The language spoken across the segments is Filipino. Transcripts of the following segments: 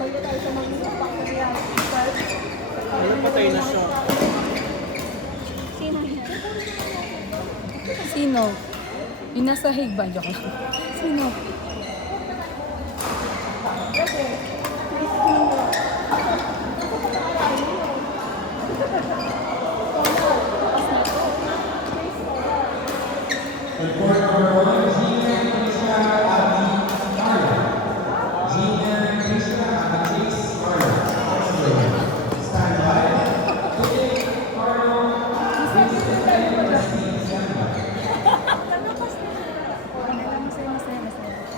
Ayun, patay na siya. Sino yan? Sino? Yung nasa hig ba? Joke lang. Sino? Report number 1, Gina Krishna Abdi Mario. Gina Krishna Abdi Mario. Stand by. Today, Carlo, Vincent, and Steve.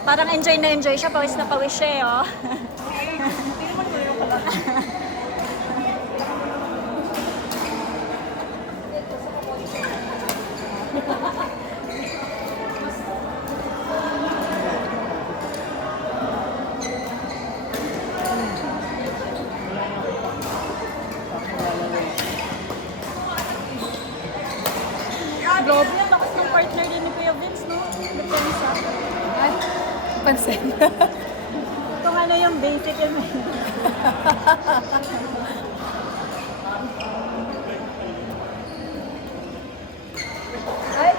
Parang enjoy na enjoy siya. Pawis na pawis siya eh, oh. Grabe yan. Lakas ng partner din ni Kuya Vince, no? Depensa. Ay, pansin. Kung ano yung basic yun. Ay!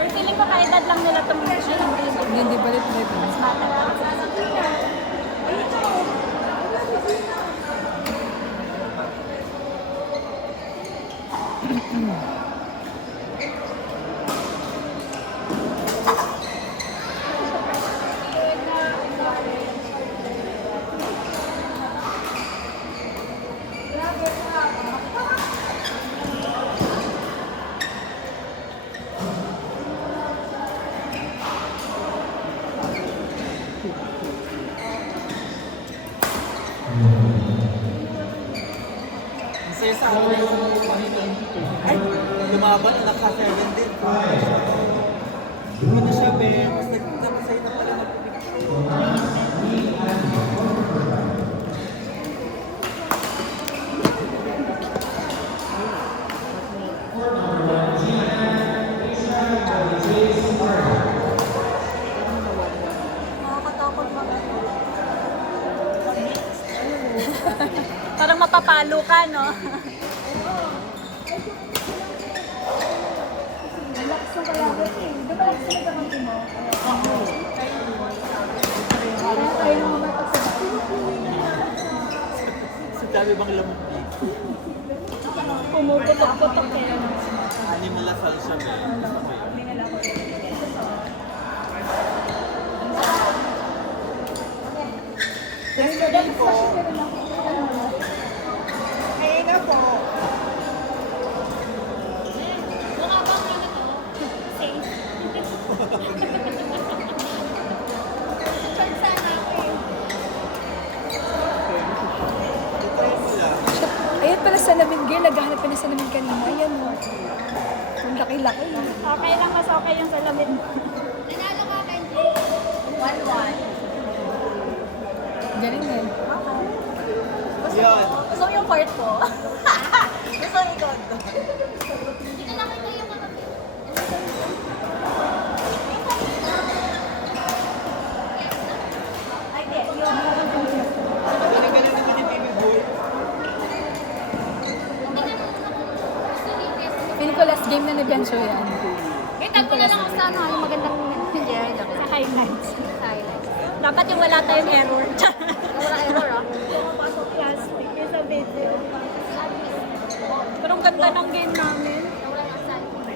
Or feeling ko kaedad lang nila itong Hindi balit-balit. Ang saya sa ako yung ay, lumaban na naka-7 din. Hindi na siya, be. Mas nagmasaya na pala mag-picture. Nakakatakot mga parang mapapalo ka, no? Sa dami bang lamok dito? Pumuputok-putok yan. Animal asal siya, be. Gusto ko yun. Yesterday po. Ayun na po. Mukha bang ano to? Safe. Church sana ako eh. Try mo lang. Ayan pala sa namin, girl. Naghahanap ka na sa namin kanina. Ayan mo. Ang laki-laki. Okay lang, mas okay yung salamin mo. Nanalo ka, Kenji. 1-1. Galing yan. Yan. Gusto mo yung part ko? Gusto mo ikaw to? Dito lang ito yung mga ay, di. Ganun naman yung baby boy. Feeling ko last game na ni Biancho yan. Tag ko na lang ako sa ano, yung magandang sa highlights. Dapat yung wala tayong error. Wala error, ah. Pumapasok plastic yung sa video. Pero ang ganda ng game namin.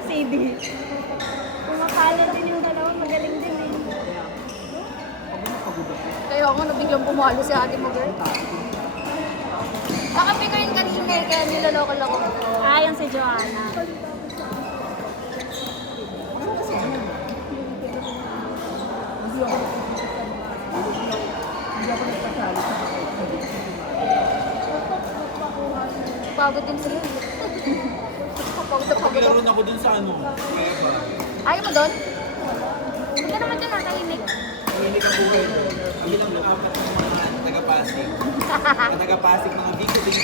CD. Pumakala din yung dalawa, magaling din eh. Kaya ako nabiglang pumalo si ate mo, girl. Nakapi ko yung kanina, kaya niloloko-loko ko. Ah, yung si Joanna. Pagod din sila. Pagod na pagod. Naglaro na ako dun sa ano. Kaya ba? Ayaw mo doon? Hindi naman dyan nakahimik. Nanginig ang buhay doon. Kami lang ng apat ng mga taga-Pasig. Mga taga-Pasig, mga Vico din.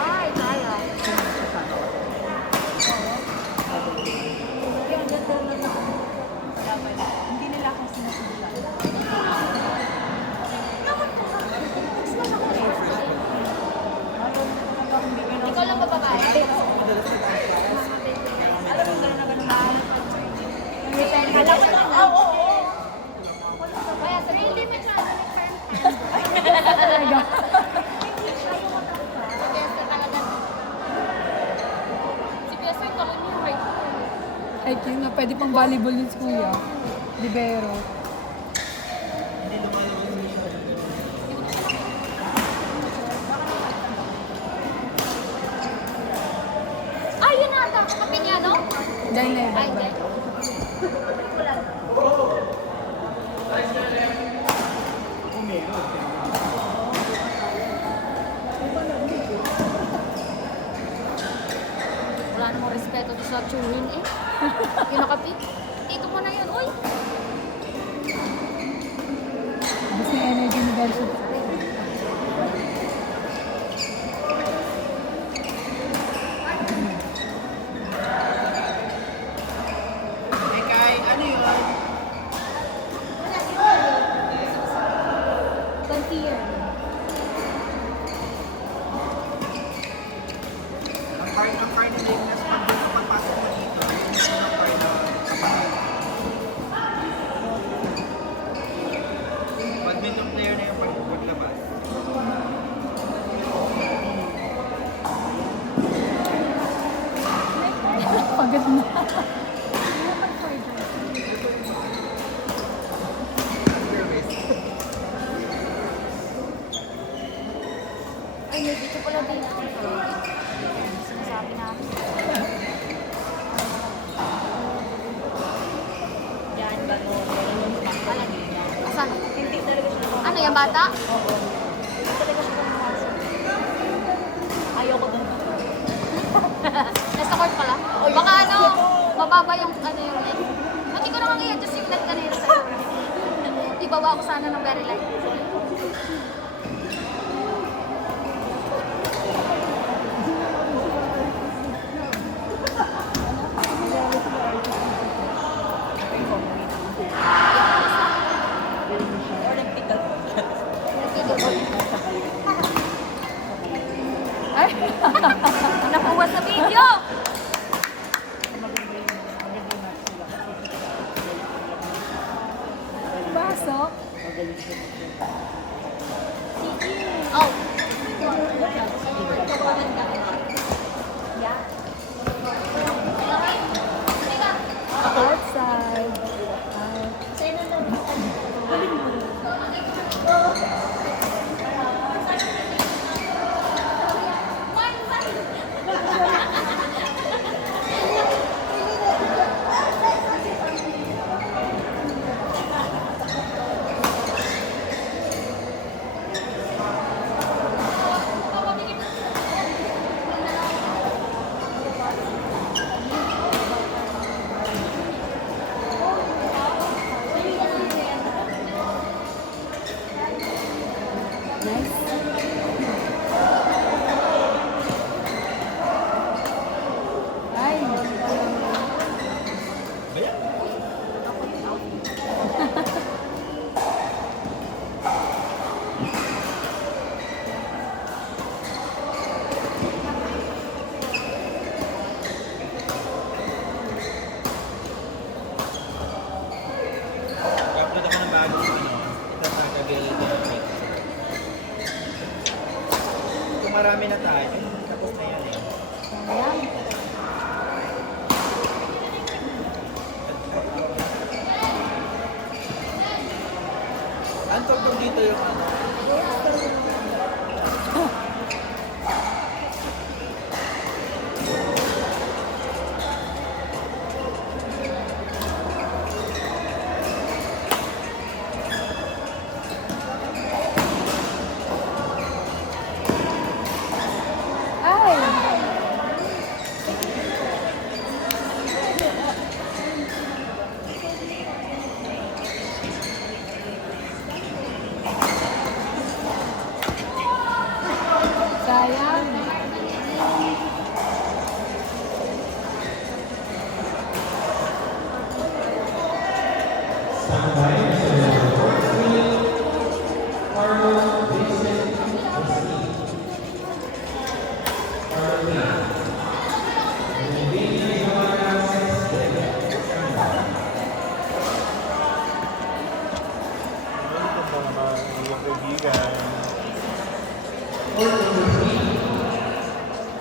Ay, kaya. Hindi nila ako sinusundan. Pang volleyball yun si Kuya. Libero. Ay, yun na. Kapinyano? Dahil na yun. Ay, hindi. Wala namang respeto to sa chewin eh. Kinakapit. Dito mo na yun. Uy! Gusto yung energy ni Verso. Eh, kay, ano yun? Contier. Ang card ni Lignas, pagpasok mo dito, yung unang card na kapatid. Badminton player na yung paglabas. Pagod na. Ay, may dito pala dito. Sinasabi namin. Yan, bago. Asan? Ano yung bata? Oo. Hindi talaga siya pumasok. Ayoko doon. Nasa court pala? Baka ano, mababa yung ano yung net. Hindi ko naman i-adjust yung net kanina sa'yo. Ibaba ko sana ng very light. Ay! Nakuha sa video! Pasok. Oh! Outside. Ay! I-upload ako ng bagong ano, ito sa Kagel Graphic. Kung marami na tayo, tapos na yan eh. Ayan. Ang tawag dito yung ano, Ay! Sayang.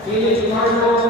Felix Marco